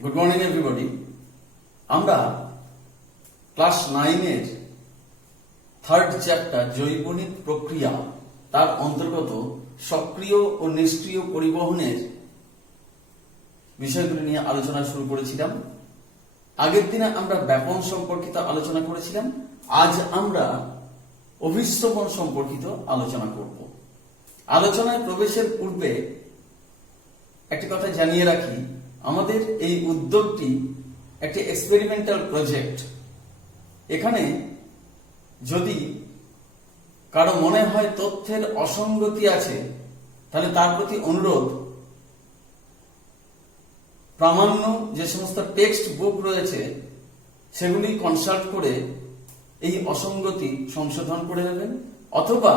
Good morning everybody. আমরা class 9 এর third chapter জৈবনিক প্রক্রিয়া তার অন্তর্গত সক্রিয় ও নিষ্ক্রিয় পরিবহনের বিষয়গুলি নিয়ে আলোচনা শুরু করেছিলাম। আগের দিনে আমরা ব্যাপন সম্পর্কিত আলোচনা করেছিলাম। আজ আমরা অভিশ্রবণ সম্পর্কিত আলোচনা করব। আলোচনায় প্রবেশের পূর্বে একটি কথা জানিয়ে রাখি, আমাদের এই উদ্যোগটি একটি এক্সপেরিমেন্টাল প্রজেক্ট। এখানে যদি কারো মনে হয় তথ্যের অসঙ্গতি আছে, তাহলে তার প্রতি অনুরোধ, প্রামাণ্য যে সমস্ত টেক্সট বুক রয়েছে সেগুলি কনসাল্ট করে এই অসঙ্গতি সংশোধন করে নেবেন, অথবা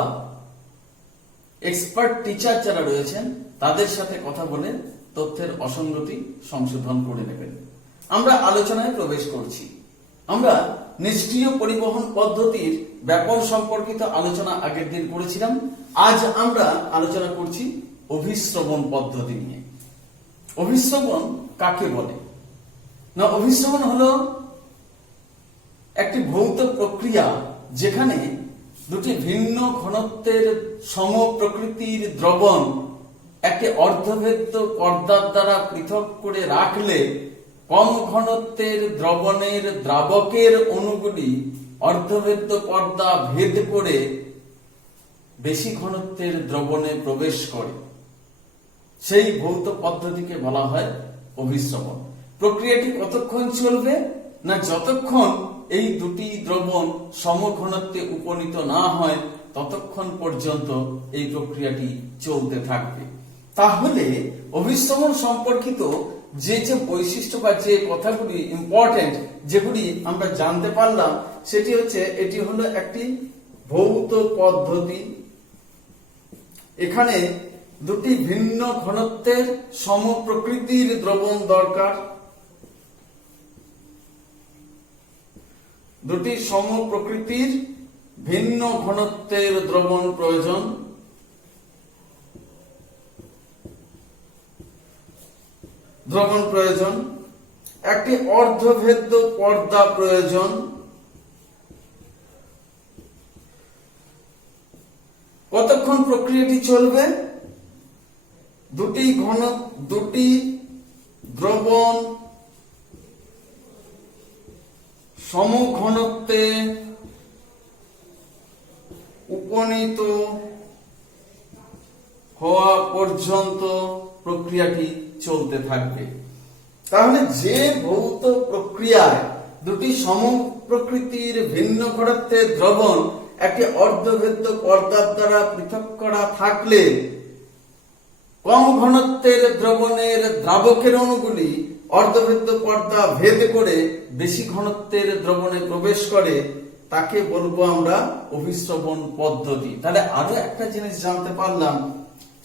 এক্সপার্ট টিচার যারা রয়েছেন তাদের সাথে কথা বলে তথ্যের অসঙ্গতি সংশোধন করে নেবেন। আমরা আলোচনায় প্রবেশ করছি। আমরা নিষ্ক্রিয় পরিবহন পদ্ধতির ব্যাপন সম্পর্কিত আলোচনা আগের দিন করেছিলাম। আজ আমরা আলোচনা করছি অভিশ্রবণ পদ্ধতি নিয়ে। অভিশ্রবণ কাকে বলে? না, অভিশ্রবণ হলো একটি ভৌত প্রক্রিয়া যেখানে দুটি ভিন্ন ঘনত্বের সম প্রকৃতির দ্রবণ একটি অর্ধভেদ্য পর্দার দ্বারা পৃথক করে রাখলে কম ঘনত্বের দ্রবণের দ্রাবকের অণুগুলি অর্ধভেদ্য পর্দা ভেদ করে বেশি ঘনত্বের দ্রবণে প্রবেশ করে। সেই ভৌত পদ্ধতিকে বলা হয় অভিশ্রবণ। প্রক্রিয়াটি কতক্ষণ চলবে? না, যতক্ষণ এই দুটি দ্রবণ সমঘনত্বে উপনীত না হয় ততক্ষণ পর্যন্ত এই প্রক্রিয়াটি চলতে থাকবে। তাহলে অভিশ্রবণ সম্পর্কিত যে যে বৈশিষ্ট্য বা যে কথাগুলি ইম্পর্টেন্ট, যেগুলি আমরা জানতে পারলাম, সেটি হচ্ছে, এটি হলো একটি ভৌত পদ্ধতি। এখানে দুটি ভিন্ন ঘনত্বের সম প্রকৃতির দ্রবণ দরকার। দুটি সম প্রকৃতির ভিন্ন ঘনত্বের দ্রবণ প্রয়োজন। একটি অর্ধভেদ্য পর্দা প্রয়োজন। কতক্ষণ প্রক্রিয়াটি চলবে? দুটি দ্রবণ সমঘনত্বে উপনীত হওয়া পর্যন্ত প্রক্রিয়াটি চলতে থাকবে। তাহলে যে ভৌত প্রক্রিয়ায় দুটি সম প্রকৃতির ভিন্ন ঘনত্বের দ্রবণ একটি অর্ধভেদ্য পর্দার দ্বারা পৃথক করা থাকলে কম ঘনত্বের দ্রবণের দ্রাবকের অণুগুলি অর্ধভেদ্য পর্দা ভেদ করে বেশি ঘনত্বের দ্রবণে প্রবেশ করে, তাকে বলবো আমরা অভিশ্রবণ পদ্ধতি। তাহলে আরো একটা জিনিস জানতে পারলাম,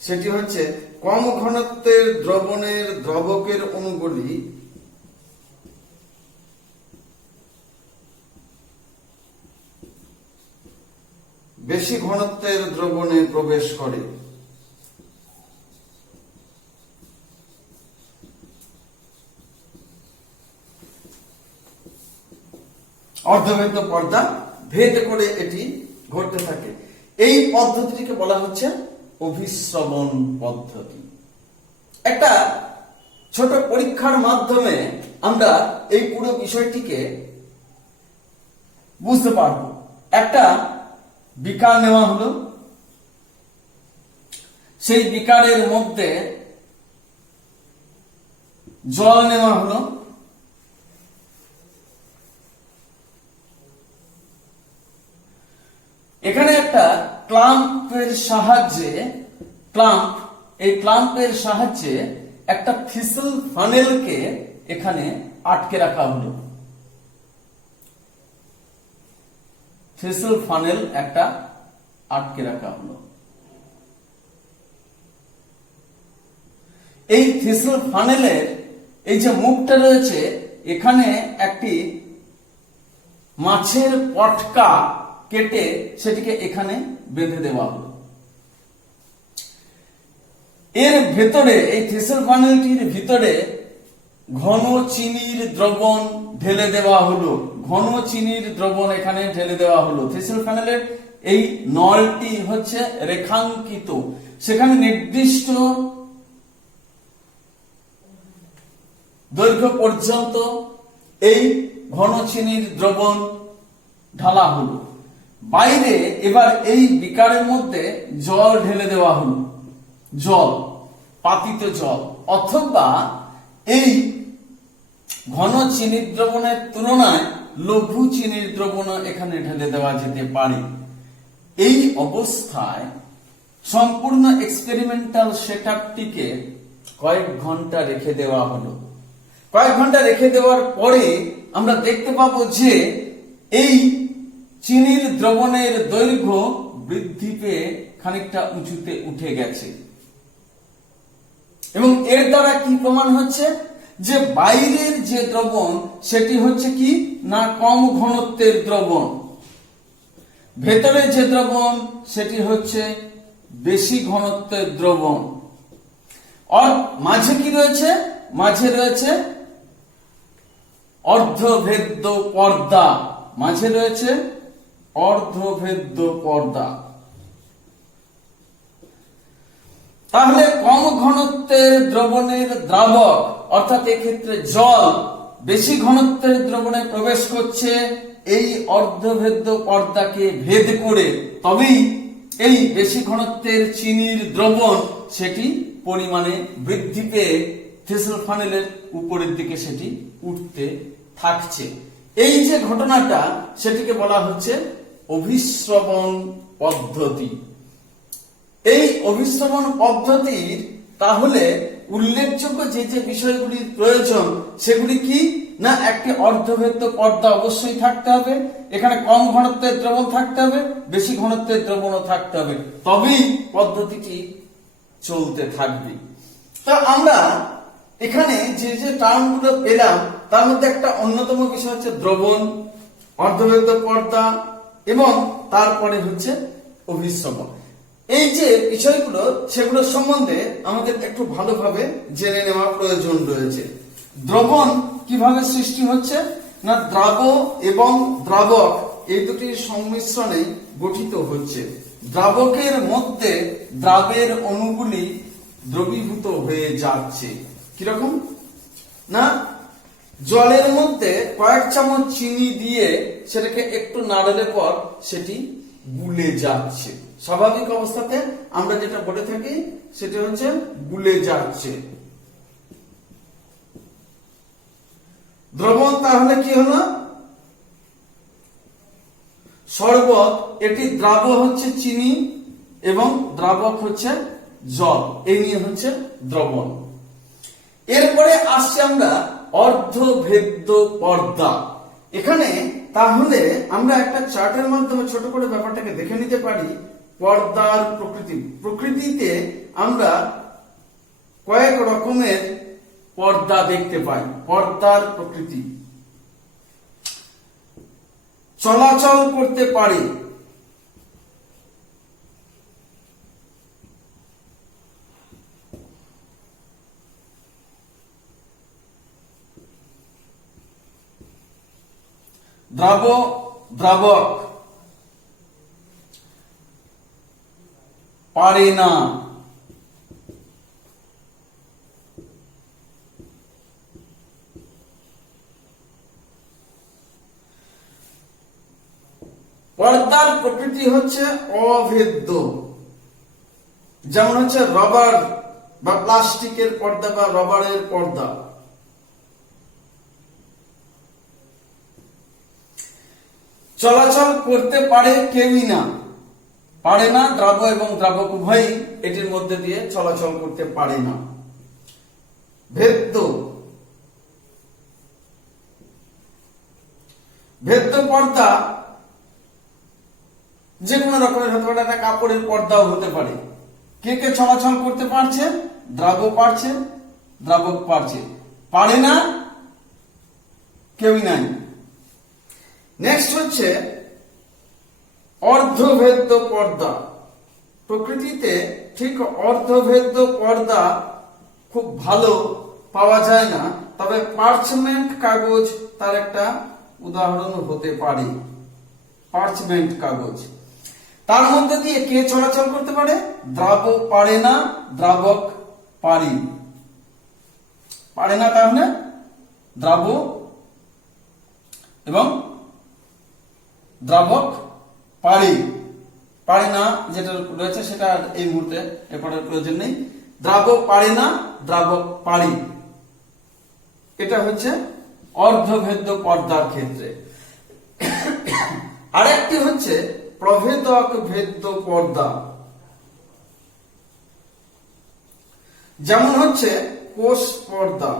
সেটি হচ্ছে কম ঘনত্বের দ্রবণের দ্রাবকের অণুগুলি বেশি ঘনত্বের দ্রবণে প্রবেশ করে। অর্ধভেদ্য পর্দা ভেদ করে এটি ঘটতে থাকে। এই পদ্ধতিটিকে বলা হচ্ছে অভিশ্রবণ পদ্ধতি। একটা ছোট পরীক্ষার মাধ্যমে আমরা এই পুরো বিষয়টিকে বুঝতে পারব। একটা বিকার নেওয়া হলো, সেই বিকারের মধ্যে জল নেওয়া হলো, এখানে একটা ক্লাম্পের সাহায্যে একটা থিসল ফানেলকে এখানে আটকে রাখা হলো। থিসল ফানেল একটা আটকে রাখা হলো। এই থিসল ফানেলের এই যে মুখটা রয়েছে, এখানে একটি মাছের পটকা কেটে সেটিকে এখানে বেঁধে দেওয়া হলো। এর ভেতরে, এই থিসল ফানেলটির ভিতরে ঘন চিনির দ্রবণ ঢেলে দেওয়া হলো, ঘন চিনির দ্রবণ এখানে ঢেলে দেওয়া হলো। থেসেলফানেলের এই নলটি হচ্ছে রেখাঙ্কিত, সেখানে নির্দিষ্ট দৈর্ঘ্য পর্যন্ত এই ঘন চিনির দ্রবণ ঢালা হলো। বাইরে এবার এই বিকারের মধ্যে জল ঢেলে দেওয়া হলো, জল, পাতিত জল, অথবা এই ঘন চিনির দ্রবণের তুলনায় লঘু চিনির দ্রবণ এখানে ঢেলে দেওয়া যেতে পারে। এই অবস্থায় সম্পূর্ণ এক্সপেরিমেন্টাল সেটআপটিকে কয়েক ঘন্টা রেখে দেওয়া হলো। কয়েক ঘন্টা রেখে দেওয়ার পরে আমরা দেখতে পাবো যে এই চিনির দ্রবণের দৈর্ঘ্য বৃদ্ধি পেয়ে খানিকটা উঁচুতে উঠে গেছে, এবং এর দ্বারা কি প্রমাণ হচ্ছে যে বাইরের যে দ্রবণ সেটি হচ্ছে কি না কম ঘনত্বের দ্রবণ, ভেতরে যে দ্রবণ সেটি হচ্ছে বেশি ঘনত্বের দ্রবণ। আর মাঝে কি রয়েছে, মাঝে রয়েছে অর্ধভেদ্য পর্দা, মাঝে রয়েছে অর্ধভেদ্য পর্দা। তাহলে কম ঘনত্বের দ্রবণের দ্রাবক অর্থাৎ এক্ষেত্রে জল বেশি ঘনত্বের দ্রবণে প্রবেশ করছে এই অর্ধভেদ্য পর্দাকে ভেদ করে, তবেই এই বেশি ঘনত্বের চিনির দ্রবণ সেটি পরিমাণে বৃদ্ধি পেয়ে থেসেলফানেলের উপরের দিকে সেটি উঠতে থাকছে। এই যে ঘটনাটা সেটিকে বলা হচ্ছে অভিস্রবণ পদ্ধতি। এই অভিস্রবণ পদ্ধতির তাহলে উল্লেখযোগ্য যে যে বিষয়গুলির প্রয়োজন সেগুলি কি না, একটি অর্ধভেদ্য পর্দা অবশ্যই থাকতে হবে, এখানে কম ঘনত্বের দ্রবণ থাকতে হবে, বেশি ঘনত্বের দ্রবণও থাকতে হবে, তবেই পদ্ধতিটি চলতে থাকবে। তো আমরা এখানে যে যে টার্মগুলো পেলাম তার মধ্যে একটা অন্যতম বিষয় হচ্ছে দ্রবণ, অর্ধভেদ্য পর্দা এবং তারপরে হচ্ছে অভিস্রবণ। এই যে বিষয়গুলো সেগুলো সম্বন্ধে আমাদের একটু ভালোভাবে জেনে নেওয়া প্রয়োজন রয়েছে। দ্রবণ কিভাবে সৃষ্টি হচ্ছে না, দ্রাব এবং দ্রাবক এই দুটির সংমিশ্রণে গঠিত হচ্ছে। দ্রাবকের মধ্যে দ্রাবের অণুগুলি দ্রবীভূত হয়ে যাচ্ছে। কিরকম না, জলের মধ্যে কয়েক চামচ চিনি দিয়ে সেটাকে একটু নাড়ালে পর সেটি গুলে যাচ্ছে। স্বাভাবিক অবস্থাতে আমরা যেটা বলে থাকি সেটা হচ্ছে গুলে যাচ্ছে। দ্রবণ তাহলে কি হলো, শরবত, এটি দ্রাব হচ্ছে চিনি এবং দ্রাবক হচ্ছে জল, এই নিয়ে হচ্ছে দ্রবণ। এরপরে আসছে আমরা অর্ধভেদ্য পর্দা। এখানে তাহলে আমরা একটা চার্টের মাধ্যমে ছোট করে ব্যাপারটাকে দেখে নিতে পারি। পর্দার প্রকৃতিতে আমরা কয়েক রকমের পর্দা দেখতে পাই। পর্দার প্রকৃতি চলাচল করতে পারে, দ্রাবক পারে না, পর্দার প্রকৃতি হচ্ছে অভেদ্য। যেমন হচ্ছে রবার বা প্লাস্টিকের পর্দা বা রবারের পর্দা। চলাচল করতে পারে কেউই না, পারে না, দ্রাব এবং দ্রাবক উভয়ই এটির মধ্যে দিয়ে চলাচল করতে পারে না। ভেদ্য পর্দা যে কোনো রকমের হতে পারে, একটা কাপড়ের পর্দাও হতে পারে। কে কে চলাচল করতে পারছে, দ্রাব পারছে, দ্রাবক পারছে, পারে না কেউই নাই। নেক্সট হচ্ছে অর্ধভেদ্য পর্দা। প্রকৃতিতে ঠিক অর্ধভেদ্য পর্দা খুব ভালো পাওয়া যায় না, তবে পার্চমেন্ট কাগজ তার একটা উদাহরণ হতে পারে। পার্চমেন্ট কাগজ, তার মধ্যে দিয়ে কে চলাচল করতে পারে? দ্রাবক পারে না, দ্রাবক পারি। পারে না তাহলে দ্রাবক এবং দ্রাবক পারি। পারে না যেটা রয়েছে সেটা এই মুহূর্তে এরপরের প্রয়োজন নেই। দ্রাবক পারে না, দ্রাবক পারি, এটা হচ্ছে অর্ধভেদ্য পর্দার ক্ষেত্রে। আরেকটি হচ্ছে প্রভেদক ভেদ্য পর্দা, যেমন হচ্ছে কোষ পর্দা।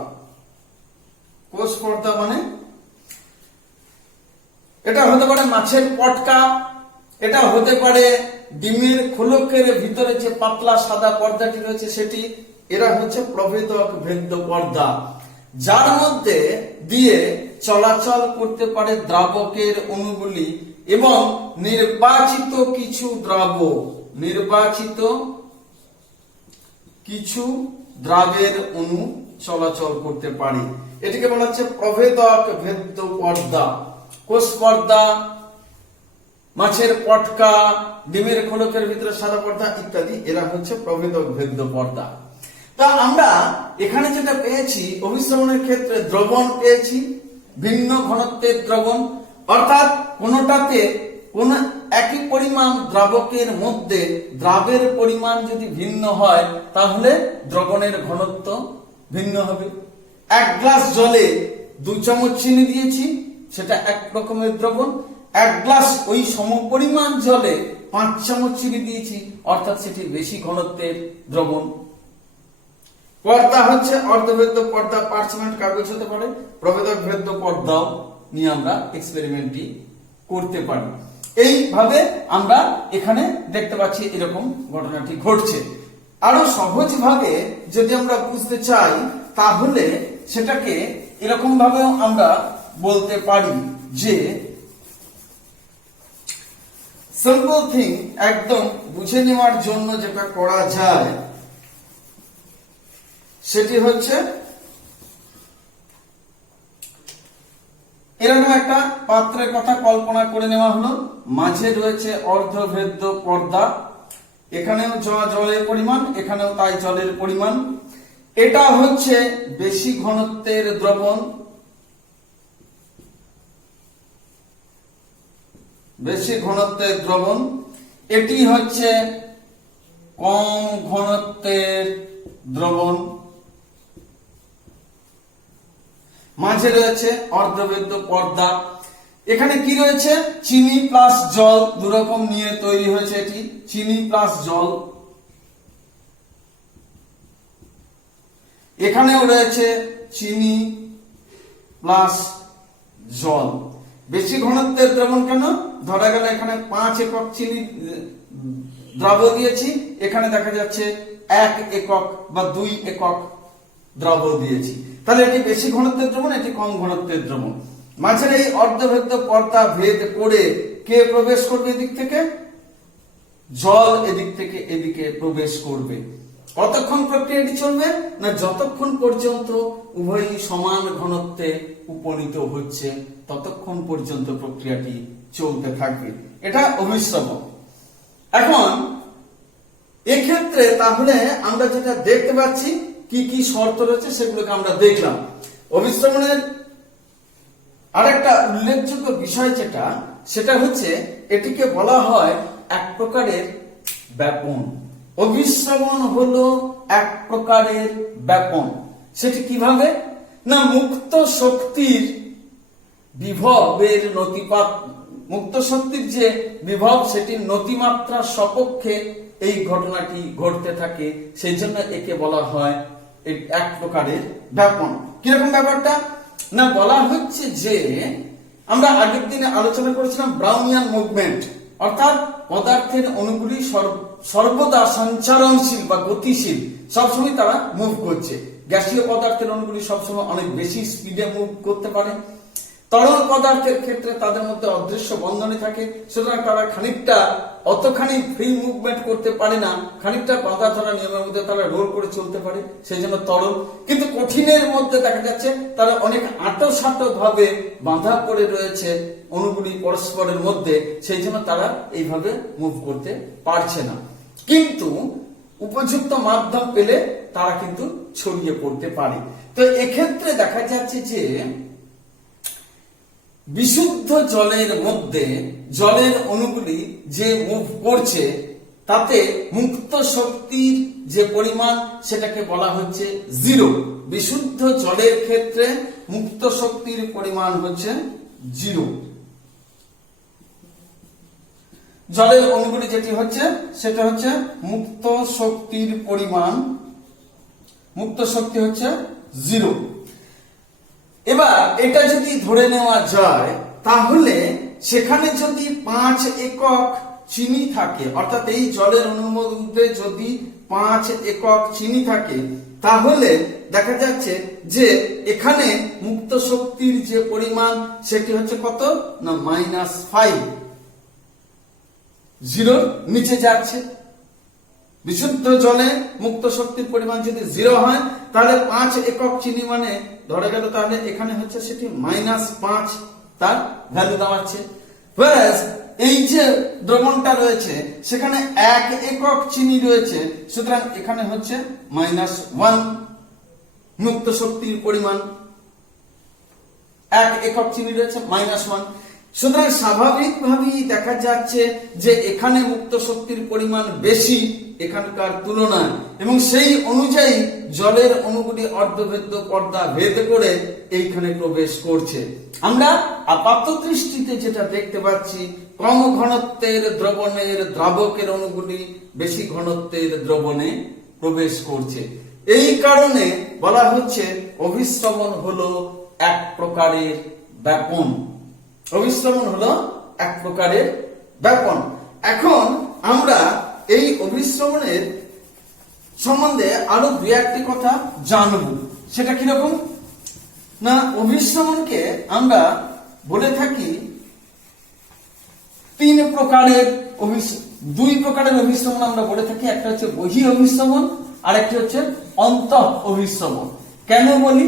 কোষ পর্দা মানে এটা হতে পারে মাছের পটকা, এটা হতে পারে ডিমের খোলকের ভিতরে যে পাতলা সাদা পর্দাটি রয়েছে সেটি। এরা হচ্ছে প্রভেদক ভেদ্য পর্দা, যার মধ্যে দিয়ে চলাচল করতে পারে দ্রাবকের অণুগুলি এবং নির্বাচিত কিছু দ্রাবের অণু চলাচল করতে পারে। এটিকে বলা হচ্ছে প্রভেদক ভেদ্য পর্দা। কোষ পর্দা, মাছের পটকা, ডিমের খোলকের ভিতরে সাদা পর্দা ইত্যাদি, এরা হচ্ছে প্রভেদক ভেদ্য পর্দা। তা আমরা এখানে যেটা পেয়েছি, অভিস্রবণের ক্ষেত্রে দ্রবণ পেয়েছি, ভিন্ন ঘনত্বের দ্রবণ, অর্থাৎ কোনটাতে কোন একই পরিমাণ দ্রাবকের মধ্যে দ্রাবের পরিমাণ যদি ভিন্ন হয় তাহলে দ্রবণের ঘনত্ব ভিন্ন হবে। 1 গ্লাস জলে 2 চামচ চিনি দিয়েছি, সেটা এক রকমের দ্রবণ। 1 গ্লাস ওই সমপরিমাণ জলে 5 চামচ চিনি দিয়েছি, অর্থাৎ সেটি বেশি ঘনত্বের দ্রবণ। পর্দা হচ্ছে অর্ধভেদ্য পর্দা, পার্চমেন্ট কাগজ হতে পারে। প্রভেদক ভেদ্য পর্দাও নিয়ে আমরা এক্সপেরিমেন্টটি করতে পারি। এইভাবে আমরা এখানে দেখতে পাচ্ছি এরকম ঘটনাটি ঘটছে। আরো সহজভাবে যদি আমরা বুঝতে চাই তাহলে সেটাকে এরকম ভাবেও আমরা বলতে পারি যে সিম্পল থিং, একদম বুঝে নেওয়ার জন্য যেটা করা যায় সেটি হচ্ছে এরকম একটা পাত্রের কথা কল্পনা করে নেওয়া হলো, মাঝে রয়েছে অর্ধভেদ্য পর্দা, এখানেও জলের পরিমাণ, এখানেও তাই জলের পরিমাণ। এটা হচ্ছে বেশি ঘনত্বের দ্রবণ, বেশি ঘনত্বের দ্রবণ। এটি হচ্ছে কম ঘনত্বের দ্রবণ। মাঝে রয়েছে অর্ধভেদ্য পর্দা। এখানে কি রয়েছে? চিনি প্লাস জল, দুরকম নিয়ে তৈরি হয়েছে এটি, চিনি প্লাস জল। এখানেও রয়েছে চিনি প্লাস জল। বেশি ঘনত্বের দ্রবণ কেন? ধরা গেল এখানে 5 একক চিনি দ্রব দিয়েছি, এখানে দেখা যাচ্ছে 1 একক বা 2 একক দ্রব দিয়েছি, তাহলে এটি বেশি ঘনত্বের দ্রবণ, এটি কম ঘনত্বের দ্রবণ। মাঝের এই অর্ধভেদ্য পর্দা ভেদ করে কে প্রবেশ করবে? এদিক থেকে জল, এদিক থেকে এদিকে প্রবেশ করবে। কতক্ষণ প্রক্রিয়াটি চলবে? না যতক্ষণ পর্যন্ত উভয়ই সমান ঘনত্বে উপনীত হচ্ছে ততক্ষণ পর্যন্ত প্রক্রিয়াটি চলতে থাকবে। এটা অভিস্রবণ। এখন এক্ষেত্রে তাহলে আমরা যেটা দেখতে পাচ্ছি কি কি শর্ত রয়েছে সেগুলোকে আমরা দেখলাম। অভিস্রবণের আরেকটা উল্লেখযোগ্য বিষয় যেটা, সেটা হচ্ছে এটিকে বলা হয় এক প্রকারের ব্যাপন। অভিস্রবণ হলো এক প্রকারের ব্যাপন। সেটি কিভাবে? না মুক্ত শক্তির বিভবের মুক্ত শক্তির যে বিভব সেটির নতিমাত্রা সপক্ষে এই ঘটনাটি ঘটতে থাকে, সেই জন্য একে বলা হয় এক প্রকারের ব্যাপন। কিরকম ব্যাপারটা? না বলা হচ্ছে যে আমরা আগের দিনে আলোচনা করেছিলাম ব্রাউনিয়ান মুভমেন্ট, অর্থাৎ পদার্থের অণুগুলি সর্বদা সঞ্চারণশীল বা গতিশীল, সবসময় তারা মুভ করছে। গ্যাসীয় পদার্থের অণুগুলি সবসময় অনেক বেশি স্পিডে মুভ করতে পারে। তরল পদার্থের ক্ষেত্রে তাদের মধ্যে অদৃশ্য বন্ধনী থাকে, সুতরাং তারা খানিকটা অতখানি ফ্রি মুভমেন্ট করতে পারে না, খানিকটা বাধা ধরা নিয়মের মধ্যে তারা রোল করে চলতে পারে, সেই জন্য তরল। কিন্তু কঠিনের মধ্যে মধ্যে দেখা যাচ্ছে তারা অনেক আঁটো ভাবে বাঁধা পড়ে রয়েছে অণুগুলি পরস্পরের মধ্যে, সেই জন্য তারা এইভাবে মুভ করতে পারছে না। কিন্তু উপযুক্ত মাধ্যম পেলে তারা কিন্তু ছড়িয়ে পড়তে পারে। তো এক্ষেত্রে দেখা যাচ্ছে যে বিশুদ্ধ জলের মধ্যে জলের অণুগুলি যে মুভ করছে তাতে মুক্ত শক্তির যে পরিমাণ সেটাকে বলা হচ্ছে জিরো। বিশুদ্ধ জলের ক্ষেত্রে মুক্ত শক্তির পরিমাণ হচ্ছে জিরো। জলের অণুগুলি যেটি হচ্ছে সেটা হচ্ছে মুক্ত শক্তির পরিমাণ, মুক্ত শক্তি হচ্ছে জিরো। এবার এটা যদি ধরে নেওয়া যায় তাহলে সেখানে যদি 5 একক চিনি থাকে, অর্থাৎ এই জলের অণুর মধ্যে যদি 5 একক চিনি থাকে, তাহলে দেখা যাচ্ছে যে এখানে মুক্ত শক্তির যে পরিমাণ সেটি হচ্ছে কত না -5, জিরোর নিচে যাচ্ছে। বিশুদ্ধ জলে মুক্ত শক্তির পরিমাণ যদি 0 হয় তাহলে 5 একক চিনি মানে ধরে গেল তাহলে এখানে হচ্ছে সেটি -5 তার ভ্যালু দাঁড়াচ্ছে। এই যে দ্রবণটা রয়েছে সেখানে 1 একক চিনি রয়েছে, সুতরাং এখানে হচ্ছে -1 মুক্ত শক্তির পরিমাণ। 1 একক চিনি রয়েছে -1, সুতরাং স্বাভাবিকভাবেই দেখা যাচ্ছে যে এখানে মুক্ত শক্তির পরিমাণ বেশি এখানকার তুলনায়, এবং সেই অনুযায়ী জলের অণুগুলি অর্ধভেদ্য পর্দা ভেদ করে এইখানে প্রবেশ করছে। আমরা আপাত দৃষ্টিতে যেটা দেখতে পাচ্ছি, কম ঘনত্বের দ্রবণের দ্রাবকের অণুগুলি বেশি ঘনত্বের দ্রবণে প্রবেশ করছে। এই কারণে বলা হচ্ছে অভিস্রবণ হলো এক প্রকারের ব্যাপন। অভিস্রবণ হলো এক প্রকারের ব্যাপন। এখন আমরা এই অভিস্রবণের সম্বন্ধে আরো দুই একটি কথা জানব। সেটা কিরকম না, অভিস্রবণকে আমরা বলে থাকি দুই প্রকারের অভিস্রবণ আমরা বলে থাকি। একটা হচ্ছে বহি অভিস্রবণ আর একটি হচ্ছে অন্তঃ অভিস্রবণ। কেন বলি,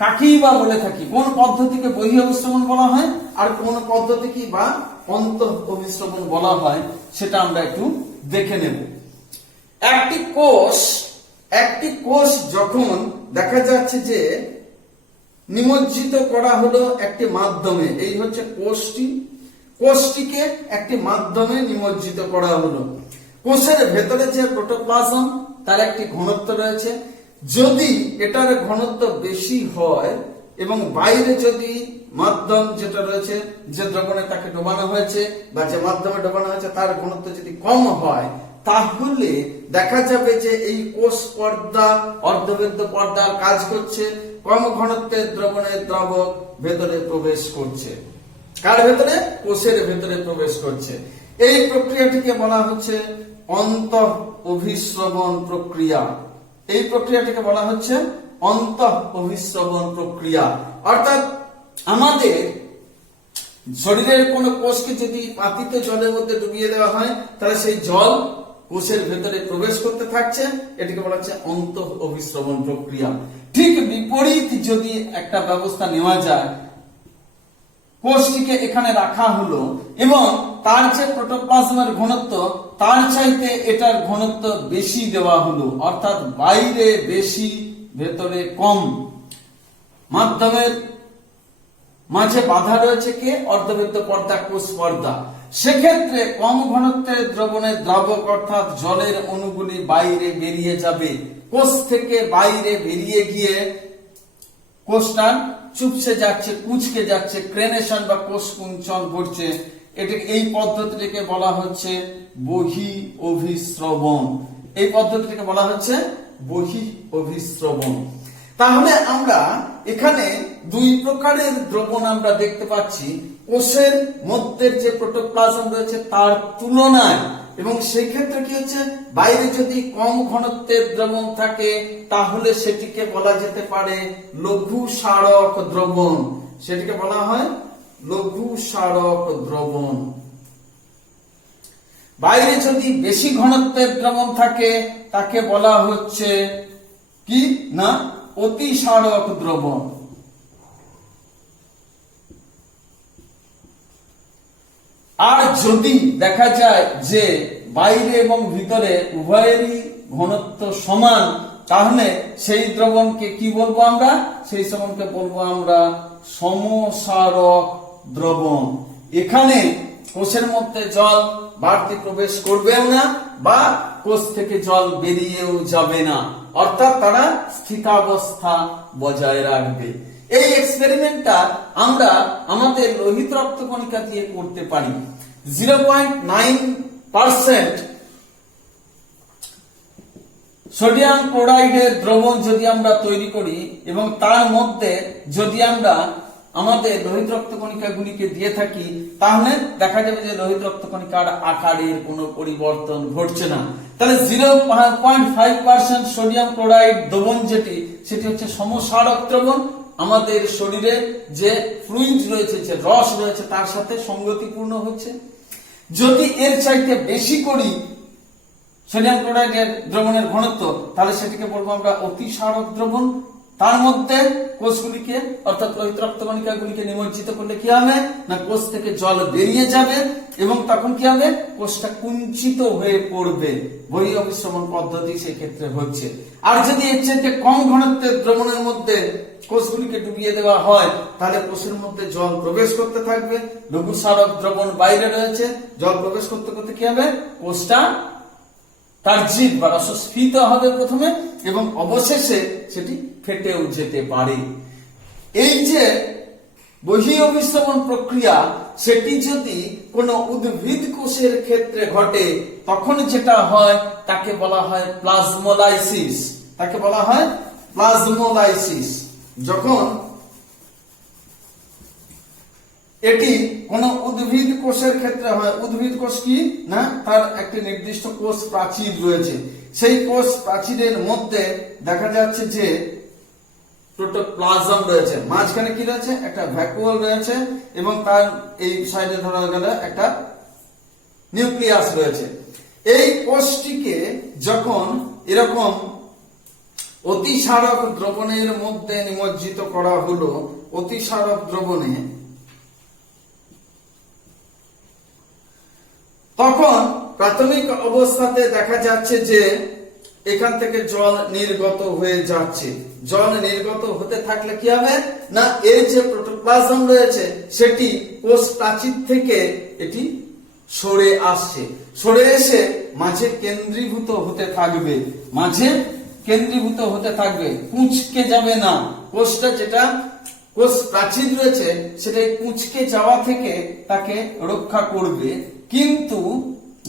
কাকেই বা বলে থাকি, কোন পদ্ধতিকে বহি অভিস্রবণ বলা হয় আর কোন পদ্ধতিকে বা অন্তঃ অভিস্রবণ বলা হয় সেটা আমরা একটু দেখে নেব। একটি কোষ যখন দেখা যাচ্ছে যে নিমজ্জিত করা হলো একটি মাধ্যমে, এই হচ্ছে কোষটিকে একটি মাধ্যমে নিমজ্জিত করা হলো। কোষের ভেতরে যে প্রোটোপ্লাজম তার একটি ঘনত্ব রয়েছে, যদি এটার ঘনত্ব বেশি হয় এবং বাইরে যদি মাধ্যম যেটা রয়েছে, যে দ্রবণে তাকে ডোবানো হয়েছে বা যে মাধ্যমে ডোবানো হয়েছে তার ঘনত্ব যদি কম হয়, তাহলে দেখা যাবে যে এই কোষ পর্দা অর্ধভেদ্য পর্দার কাজ করছে, কম ঘনত্বের দ্রবণের দ্রাবক ভেতরে প্রবেশ করছে। কার ভেতরে? কোষের ভেতরে প্রবেশ করছে। এই প্রক্রিয়াটিকে বলা হচ্ছে অন্তঃ অভিস্রবণ প্রক্রিয়া। এই প্রক্রিয়াটিকে বলা হচ্ছে অন্তঃ অভিস্রবণ প্রক্রিয়া। অর্থাৎ আমাদের শরীরের কোন কোষকে যদি পাতিত জলের মধ্যে ডুবিয়ে দেওয়া হয় তাহলে সেই জল কোষের ভেতরে প্রবেশ করতে থাকছে, এটিকে বলা হচ্ছে অন্তঃ অভিস্রবণ প্রক্রিয়া। ঠিক বিপরীত যদি একটা ব্যবস্থা নেওয়া যায়, কোষটিকে এখানে রাখা হলো এবং তার যে প্রোটোপ্লাজমের ঘনত্ব তার চাইতে এটার ঘনত্ব বেশি দেওয়া হলো, অর্থাৎ বাইরে বেশি ভেতরে কম, মাধ্যমের মাঝে বাধা রয়েছে কে? অর্ধবৃত্ত পর্দা, কোষ পর্দা। সেক্ষেত্রে কম ঘনত্বের দ্রবণের দ্রাবক অর্থাৎ জলের অণুগুলি বাইরে বেরিয়ে যাবে। কোষ থেকে বাইরে বেরিয়ে গিয়ে কোষটা চুপসে যাচ্ছে, কুঁচকে যাচ্ছে, ক্রেনেশন বা কোষ কুঞ্চন ঘটছে। এই পদ্ধতিটিকে বলা হচ্ছে বহি অভিস্রবণ। এই পদ্ধতিটিকে বলা হচ্ছে বহি অভিস্রবণ। তাহলে আমরা এখানে দুই প্রকারের দ্রবণ আমরা দেখতে পাচ্ছি কোষের মধ্যের যে প্রোটোপ্লাজম রয়েছে তার তুলনায়, এবং সেই ক্ষেত্রে কি হচ্ছে, বাইরে যদি কম ঘনত্বের দ্রবণ থাকে তাহলে সেটিকে বলা যেতে পারে লঘু সারক দ্রবণ। সেটিকে বলা হয় লঘু সারক দ্রবণ। বাইরে যদি বেশি ঘনত্বের দ্রবণ থাকে তাকে বলা হচ্ছে কি না অতিসারক দ্রবণ। আর যদি দেখা যায় যে বাইরে এবং ভিতরে উভয়েরই ঘনত্ব সমান, তাহলে সেই দ্রবণকে কি বলবো আমরা? সেই দ্রবণকে বলবো আমরা সমসারক দ্রবণ। এখানে কোষের মধ্যে জল বাড়তি প্রবেশ করবেও না বা কোষ থেকে জল বেরিয়েও যাবে না, অর্থাৎ তারা স্থিতাবস্থা বজায় রাখবে। এই এক্সপেরিমেন্টটা আমরা আমাদের লোহিত রক্তকণিকা দিয়ে করতে পারি। 0.9% সোডিয়াম ক্লোরাইডের দ্রবণ যদি আমরা তৈরি করি এবং তার মধ্যে যদি আমরা আমাদের লোহিত রক্তকণিকা গুলিকে দিয়ে থাকি, তাহলে দেখা যাবে যে লোহিত রক্তকণিকার আকারের কোনো পরিবর্তন ঘটছে না। তাহলে 0.5% সোডিয়াম ক্লোরাইড দ্রবণ সেটি হচ্ছে সমসারক দ্রবণ। আমাদের শরীরে যে ফ্লুইড রয়েছে, যে রস রয়েছে, তার সাথে সঙ্গতিপূর্ণ হচ্ছে। যদি এর চাইতে বেশি করি সোডিয়াম ক্লোরাইডের দ্রবণের ঘনত্ব, তাহলে সেটিকে বলবো আমরা অতিসারক দ্রবণ। তার মধ্যে কোষগুলিকে অর্থাৎ লোহিত রক্তকণিকাগুলিকে নিমজ্জিত করলে কি হবে না, কোষ থেকে জল বেরিয়ে যাবে এবং তখন কি হবে, কোষটা কুঞ্চিত হয়ে পড়বে। বহিঃ অভিস্রবণ পদ্ধতি সেক্ষেত্রে হচ্ছে। আর যদি এর চাইতে কম ঘনত্বের দ্রবণের মধ্যে কোষগুলিকে ডুবিয়ে দেওয়া হয়, তাহলে কোষের মধ্যে জল প্রবেশ করতে থাকবে। লঘুসারক দ্রবণ বাইরে রয়েছে, জল প্রবেশ করতে করতে কি হবে, কোষটা তার জীব বা রসস্ফীত হবে প্রথমে এবং অবশেষে সেটি ফেটেও যেতে পারে। এই যে বহিঃ অভিস্রবণ প্রক্রিয়া, সেটি যদি কোনো উদ্ভিদ কোষের ক্ষেত্রে ঘটে, তখন যেটা হয় তাকে বলা হয় প্লাজমোলাইসিস। তাকে বলা হয় প্লাজমোলাইসিস। যখন এটি কোন উদ্ভিদ কোষের ক্ষেত্রে হয়, উদ্ভিদ কোষ কি না, তার একটি নির্দিষ্ট কোষ প্রাচীর রয়েছে। সেই কোষ প্রাচীরের মধ্যে দেখা যাচ্ছে যে প্রোটোপ্লাজম রয়েছে, মাঝখানে কি রয়েছে, একটা ভ্যাকুয়াল রয়েছে এবং তার এই সাইডে ধরা গেল একটা নিউক্লিয়াস রয়েছে। এই কোষটিকে যখন এরকম অতিসারক দ্রবণের মধ্যে নিমজ্জিত করা হলো, অতিসারক দ্রবণে, তখন প্রাথমিক অবস্থাতে দেখা যাচ্ছে যে এখান থেকে জল নির্গত হয়ে যাচ্ছে। জল নির্গত হতে থাকলে কি হবে না, এর যে প্রোটোপ্লাজম রয়েছে সেটি কোষ প্রাচীর থেকে এটি সরে আসছে, সরে এসে মাঝে কেন্দ্রীভূত হতে থাকবে, মাঝে কেন্দ্রীভূত হতে থাকবে, কুঁচকে যাবে না। কোষটা যেটা কোষ প্রাচীর রয়েছে সেটাই কুঁচকে যাওয়া থেকে তাকে রক্ষা করবে। কিন্তু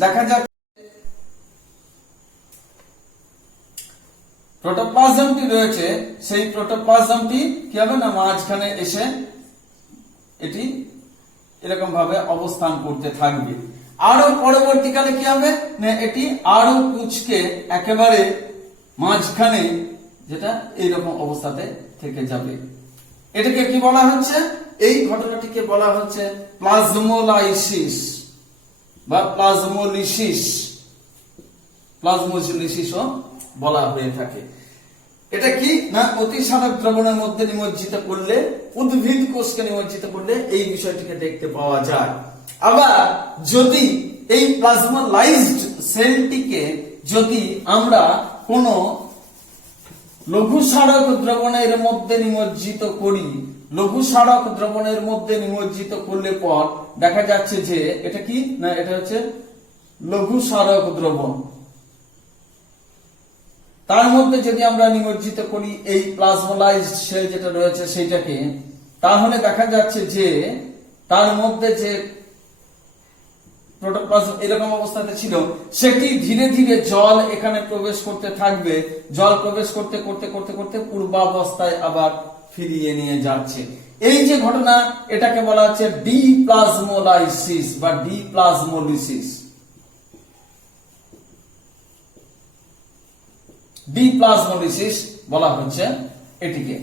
দেখা যাচ্ছে প্রোটোপ্লাজমটি রয়েছে, সেই প্রোটোপ্লাজমটি কি হবে না, মাঝখানে এসে এটি এরকম ভাবে অবস্থান করতে থাকবে। আরো পরবর্তীকালে কি হবে না, এটি আরো কুঁচকে একেবারে মাঝখানে যেটা এইরকম অবস্থাতে থেকে যাবে। এটাকে কি বলা হচ্ছে, এই ঘটনাটিকে বলা হচ্ছে প্লাজমোলাইসিস বা প্লাজমোলিসিস। প্লাজমোলিসিসও বলা হয়ে থাকে। এটা কি না, অতিসারক দ্রবণের মধ্যে নিমজ্জিত করলে, উদ্ভিদ কোষকে নিমজ্জিত করলে এই বিষয়টিকে দেখতে পাওয়া যায়। আবার যদি এই প্লাজমোলাইজড সেলটিকে যদি আমরা কোন লঘুসারক দ্রবণের মধ্যে নিমজ্জিত করি, লঘুসারক দ্রবণের মধ্যে নিমজ্জিত করলে পর দেখা যাচ্ছে যে এটা কি না, এটা হচ্ছে লঘুসারক দ্রবণ। তার মধ্যে যদি আমরা নিমজ্জিত করি এই প্লাজমোলাইজড সেল যেটা রয়েছে সেইটাকে, তাহলে দেখা যাচ্ছে যে তার মধ্যে যে প্রোটোপ্লাজম এরকম অবস্থাতে ছিল, সেটি ধীরে ধীরে জল এখানে প্রবেশ করতে থাকবে। জল প্রবেশ করতে করতে করতে করতে পূর্বাবস্থায় আবার ফিরিয়ে নিয়ে যাচ্ছে। এই যে ঘটনা, এটাকে বলা হচ্ছে ডিপ্লাজমোলাইসিস বা ডিপ্লাজমোলিসিস। ডিপ্লাজমোলিসিস বলা হচ্ছে এটিকে।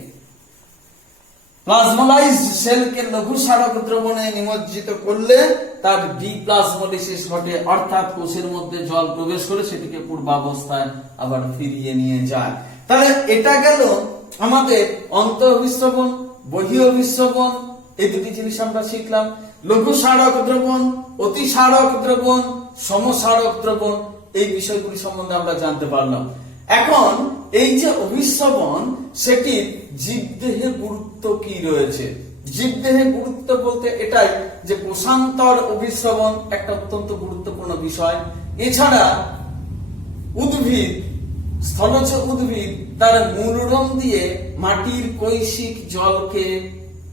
প্লাজমোলাইজড সেলকে লঘুসারক দ্রবণে নিমজ্জিত করলে তার ডিপ্লাজমোলিসিস ঘটে, অর্থাৎ কোষের মধ্যে জল প্রবেশ করে সেটিকে পূর্বাবস্থায় আবার ফিরিয়ে নিয়ে যায়। তাহলে এটা গেল আমাদের অন্ত অভিশ্রবণ, বহি অভিশ্রবণ, এই দুটি জিনিস আমরা শিখলাম। লঘু স্মারক দ্রবণ, অতি স্মারক দ্রবণ, সমস্মারক দ্রবণ, এই বিষয়গুলি সম্বন্ধে আমরা জানতে পারলাম। এখন এই যে অভিশ্রবণ, সেটির জীবদেহে গুরুত্ব কি রয়েছে? জীবদেহে গুরুত্ব বলতে এটাই যে কোষান্তর অভিশ্রবণ একটা অত্যন্ত গুরুত্বপূর্ণ বিষয়। এছাড়া উদ্ভিদ, স্থলজ উদ্ভিদ তার মূলরম দিয়ে মাটির কৈশিক জলকে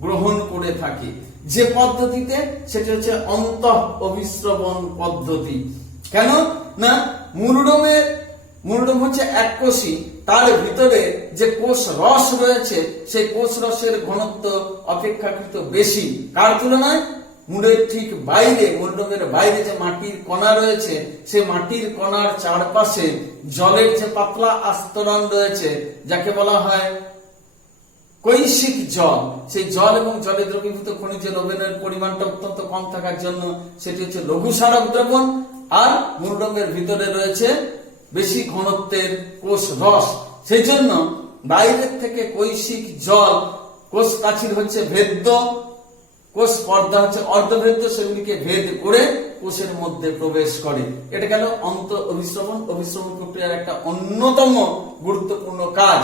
গ্রহণ করে থাকে যে পদ্ধতিতে, সেটা হচ্ছে অন্তঃ অভিশ্রবণ পদ্ধতি। কেন না মূলরম হচ্ছে এককোষী, তার ভিতরে যে কোষ রস রয়েছে সেই কোষ রসের ঘনত্ব অপেক্ষাকৃত বেশি। কার তুলনায়? মূলের ঠিক বাইরে, মূলরমের বাইরে যে মাটির কণা রয়েছে, সেই মাটির কণার চারপাশে জলের যে পাতলা আস্তরণ রয়েছে, যাকে বলা হয় কৈশিক জল, সেই জল এবং জলে দ্রবীভূত খনিজ লবণের পরিমাণটা অত্যন্ত কম থাকার জন্য সেটি হচ্ছে লঘু স্মারক দ্রবণ। আর মূলরমের ভিতরে রয়েছে বেশি ঘনত্বের কোষ রস, সেই জন্য বাইরের থেকে কৈশিক জল, কোষ প্রাচীর হচ্ছে ভেদ্য, কোষ পর্দা হচ্ছে অর্ধভেদ্য, সেগুলিকে ভেদ করে কোষের মধ্যে প্রবেশ করে। এটা গেল অন্ত অভিশ্রবণ, অভিশ্রবণ প্রক্রিয়ার একটা অন্যতম গুরুত্বপূর্ণ কাজ।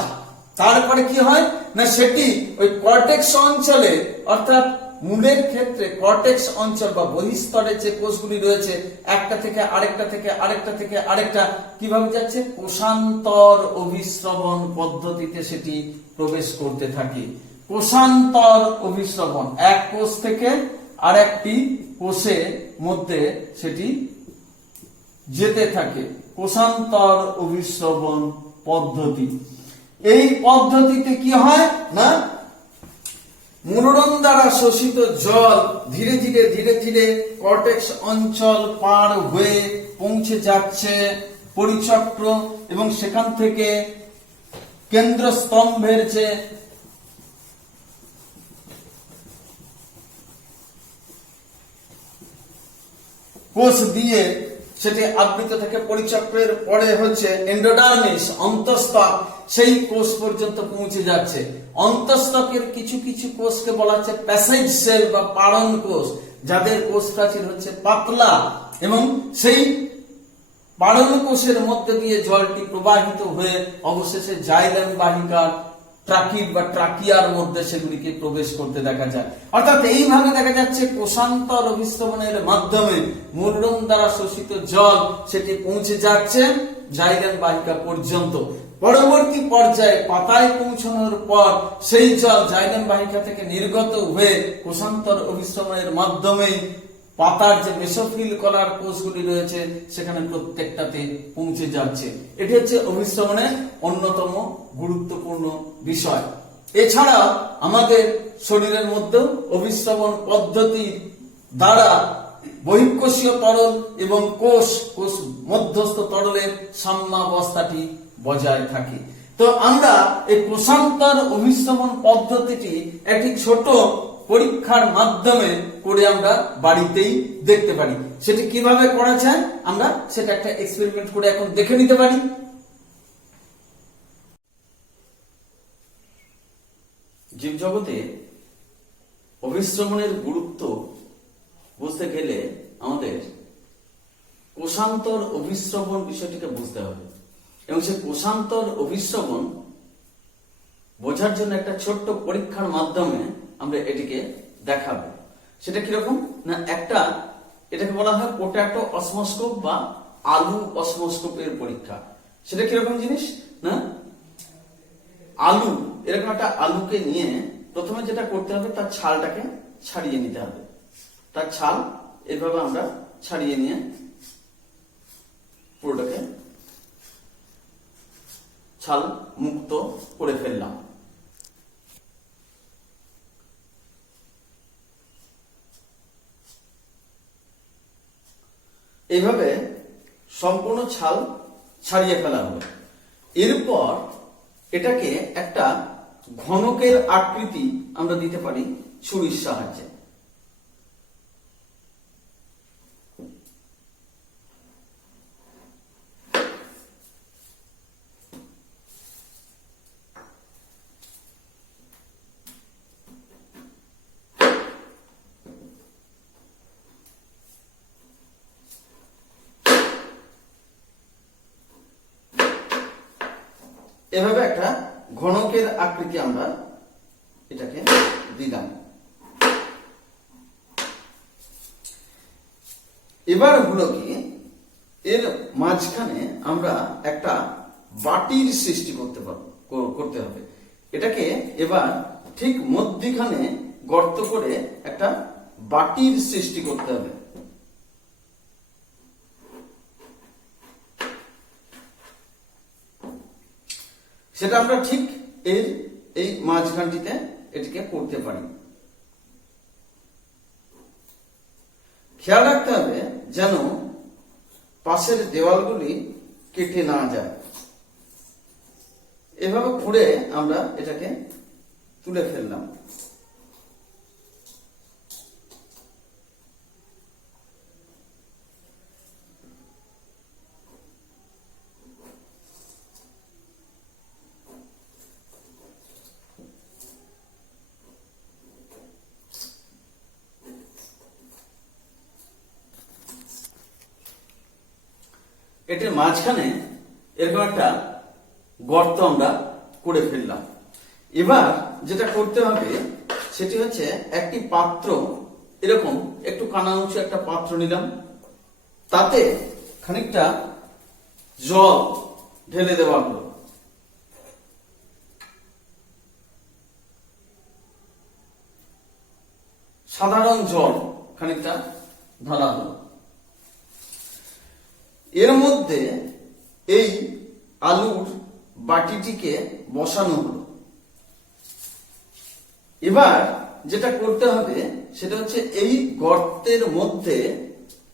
তারপরে কি হয় না, সেটি ওই কর্টেক্স অঞ্চলে, অর্থাৎ মূলের ক্ষেত্রে কর্টেক্স অঞ্চল বা বহিস্তরে যে কোষগুলি রয়েছে, একটা থেকে আরেকটা থেকে আরেকটা থেকে আরেকটা কিভাবে যাচ্ছে? কোষান্তর অভিশ্রবণ পদ্ধতিতে সেটি প্রবেশ করতে থাকে। কোষান্তর অভিশ্রবণ, এক কোষ থেকে আরেকটি কোষের মধ্যে সেটি যেতে থাকে, কোষান্তর অভিশ্রবণ পদ্ধতি। এই পদ্ধতিতে কি হয় না, মূলরম দ্বারা শোষিত জল ধীরে ধীরে ধীরে ধীরে কর্টেক্স অঞ্চল পার হয়ে পৌঁছে যাচ্ছে পরিচক্র, এবং সেখান থেকে কেন্দ্র স্তম্ভের যে কোষ দিয়ে সেটি আবৃত থেকে পরিচক্রের পরে হচ্ছে এন্ডোডার্মিস, অন্তঃস্তক, সেই কোষ পর্যন্ত পৌঁছে যাচ্ছে। অন্তঃস্তকের কিছু কিছু কোষকে বলা হচ্ছে প্যাসেজ সেল বা পাড়ন কোষ, যাদের কোষ প্রাচীর হচ্ছে পাতলা, এবং সেই পাড়ন কোষের মধ্যে দিয়ে জলটি প্রবাহিত হয়ে অবশেষে জাইলেম বাহিকার ট্রাকিড বা ট্রাকিয়ার মধ্যে সেগুলিকে প্রবেশ করতে দেখা যায়। অর্থাৎ এইভাবে দেখা যাচ্ছে কোষান্তর অভিশ্রবণের মাধ্যমে মূলরম দ্বারা শোষিত জল সেটি পৌঁছে যাচ্ছে জাইলেম বাহিকা পর্যন্ত। পরবর্তী পর্যায়ে পাতায় পৌঁছানোর পর সেই জল জাইলেম বাহিকা থেকে নির্গত হয়ে কোষান্তর অভিশ্রবণের মাধ্যমে পাতার যে মেসোফিল কলার কোষগুলি রয়েছে সেখানে প্রত্যেকটাতে পৌঁছে যাচ্ছে। এটি হচ্ছে অভিশ্রবণের অন্যতম গুরুত্বপূর্ণ বিষয়। এছাড়া আমাদের শরীরের মধ্যেও অভিশ্রবণ পদ্ধতি দ্বারা বহিঃকোষীয় তরল এবং কোষ মধ্যস্থ তরলের সাম্যাবস্থাটি বজায় থাকে। তো আমরা এই কোষান্তর অভিশ্রবণ পদ্ধতিটি একটি ছোট পরীক্ষার মাধ্যমে করে আমরা বাড়িতেই দেখতে পারি। সেটি কিভাবে করা যায় আমরা সেটা একটা এক্সপেরিমেন্ট করে এখন দেখে নিতে পারি। জীবজগতে অভিশ্রবণের গুরুত্ব বুঝতে গেলে আমাদের কোষান্তর অভিশ্রবণ বিষয়টিকে বুঝতে হবে, এবং সেই কোষান্তর অভিশ্রবণ বোঝার জন্য একটা ছোট্ট পরীক্ষার মাধ্যমে আমরা এটিকে দেখাবো। সেটা কিরকম না, এটাকে বলা হয় পোট্যাটো অসমোস্কোপ বা আলু অসমোস্কোপের পরীক্ষা। সেটা কিরকম জিনিস না, আলু, এরকম একটা আলুকে নিয়ে প্রথমে যেটা করতে হবে তার ছালটাকে ছাড়িয়ে নিতে হবে। তার ছাল এভাবে আমরা ছাড়িয়ে নিয়ে পুরোটাকে ছাল মুক্ত করে ফেললাম। এইভাবে সম্পূর্ণ ছাল ছাড়িয়ে ফেলা হবে। এরপর এটাকে একটা ঘনকের আকৃতি আমরা দিতে পারি ছুরির সাহায্যে। এভাবে একটা ঘনকের আকৃতি আমরা এটাকে দিলাম। এবার হলো কি, এর মাঝখানে আমরা একটা বাটির সৃষ্টি করতে হবে। এটাকে এবার ঠিক মধ্যখানে গর্ত করে একটা বাটির সৃষ্টি করতে হবে। সেটা আমরা ঠিক এই মাঝখানটিতে এটিকে করতে পারি। খেয়াল রাখতে হবে যেন পাশের দেওয়ালগুলি কেটে না যায়। এভাবে খুঁড়ে আমরা এটাকে তুলে ফেললাম। এটার মাঝখানে এরকম একটা গর্ত আমরা করে ফেললাম। এবার যেটা করতে হবে সেটি হচ্ছে একটি পাত্র, এরকম একটু কানাউঁচু একটা পাত্র নিলাম, তাতে খানিকটা জল ঢেলে দেওয়া হলো। সাধারণ জল খানিকটা ঢালা হলো। এর মধ্যে এই আলুর বাটিটিকে বসানো হলো। এবার যেটা করতে হবে সেটা হচ্ছে এই গর্তের মধ্যে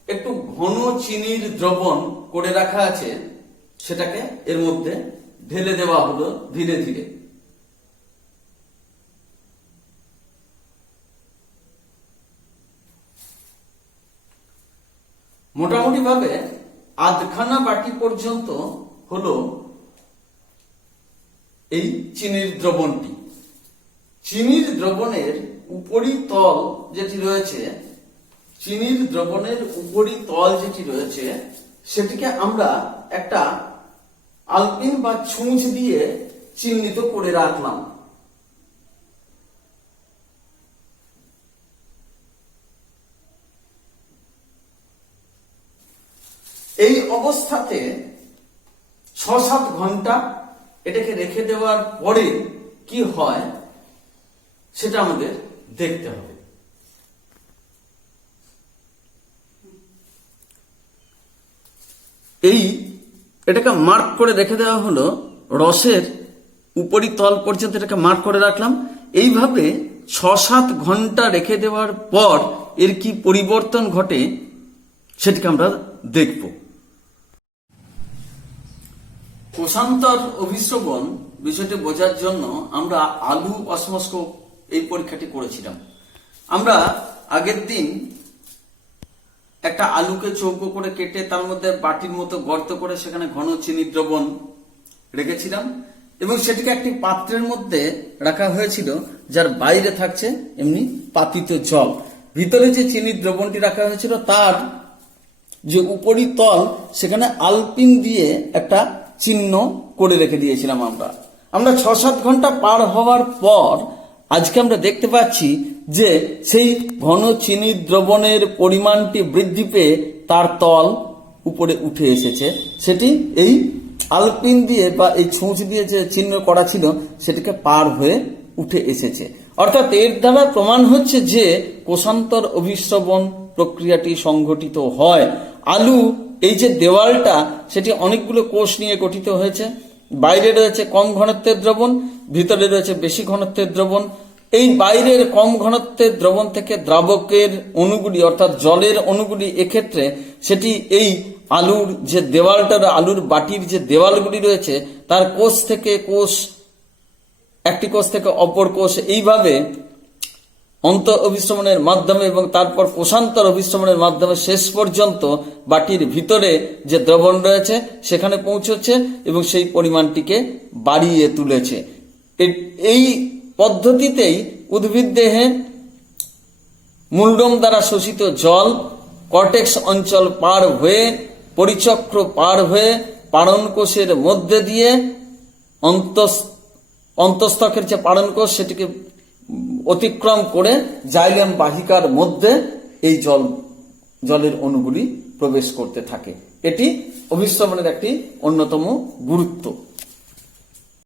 একটু ঘন চিনির দ্রবণ করে রাখা আছে, সেটাকে এর মধ্যে ঢেলে দেওয়া হলো ধীরে ধীরে। মোটামুটি ভাবে আধখানা বাটি পর্যন্ত হলো এই চিনির দ্রবণটি। চিনির দ্রবণের উপরিতল যেটি রয়েছে, চিনির দ্রবণের উপরিতল যেটি রয়েছে সেটিকে আমরা একটা আলপিন বা ছুঁচ দিয়ে চিহ্নিত করে রাখলাম। এই অবস্থাতে 6-7 ঘন্টা এটাকে রেখে দেওয়ার পরে কি হয় সেটা আমাদের দেখতে হবে। এটাকে মার্ক করে রেখে দেওয়া হলো, রসের উপরিতল পর্যন্ত এটাকে মার্ক করে রাখলাম। এইভাবে 6-7 ঘন্টা রেখে দেওয়ার পর এর কি পরিবর্তন ঘটে সেটাকে আমরা দেখব। কোষান্তর অভিস্রবণ বিষয়টি বোঝার জন্য আমরা আলু অসমস্কোপ এই পরীক্ষাটি করেছিলাম। আমরা আগের দিন একটা আলুকে চৌকো করে কেটে তার মধ্যে বাটির মতো গর্ত করে সেখানে ঘন চিনি দ্রবণ রেখেছিলাম এবং সেটিকে একটি পাত্রের মধ্যে রাখা হয়েছিল, যার বাইরে থাকছে এমনি পাতিত জল। ভিতরে যে চিনি দ্রবণটি রাখা হয়েছিল তার যে উপরিতল সেখানে আলপিন দিয়ে একটা চিহ্ন করে রেখে দিয়েছিলাম। আমরা 6-7 ঘন্টা পার হওয়ার পর আজকে আমরা দেখতে পাচ্ছি যে সেই ঘন চিনি দ্রবণের পরিমাণটি বৃদ্ধি পেয়ে তার তল উপরে উঠে এসেছে। সেটি এই আলপিন দিয়ে বা এই ছুঁচ দিয়ে যে চিহ্ন করা ছিল সেটিকে পার হয়ে উঠে এসেছে। অর্থাৎ এর দ্বারা প্রমাণ হচ্ছে যে কোষান্তর অভিস্রবণ প্রক্রিয়াটি সংঘটিত হয়। আলু এই যে দেওয়ালটা সেটি অনেকগুলো কোষ নিয়ে গঠিত হয়েছে। বাইরে রয়েছে কম ঘনত্বের দ্রবণ, ভিতরে রয়েছে বেশি ঘনত্বের দ্রবণ। এই বাইরের কম ঘনত্বের দ্রবণ থেকে দ্রাবকের অণুগুলি অর্থাৎ জলের অণুগুলি এক্ষেত্রে সেটি এই আলুর যে দেওয়ালটা, আলুর বাটির যে দেওয়ালগুলি রয়েছে তার কোষ থেকে কোষ, একটি কোষ থেকে অপর কোষ, এইভাবে অন্ত অভিস্রবণের মাধ্যমে এবং তারপর কোষান্তর অভিস্রবণের মাধ্যমে শেষ পর্যন্ত বাটির ভিতরে যে দ্রবণ রয়েছে সেখানে পৌঁছচ্ছে এবং সেই পরিমাণটিকে বাড়িয়ে তুলেছে। এই পদ্ধতিতেই উদ্ভিদ দেহে মূলডোম দ্বারা শোষিত জল কর্টেক্স অঞ্চল পার হয়ে, পরিচক্র পার হয়ে, পারণ কোষের মধ্যে দিয়ে অন্তঃস্থকের যে পালনকোষ সেটিকে অতিক্রম করে জাইলেম বাহিকার মধ্যে এই জলের অণুগুলি প্রবেশ করতে থাকে। এটি অভিস্রবণের একটি অন্যতম গুরুত্ব।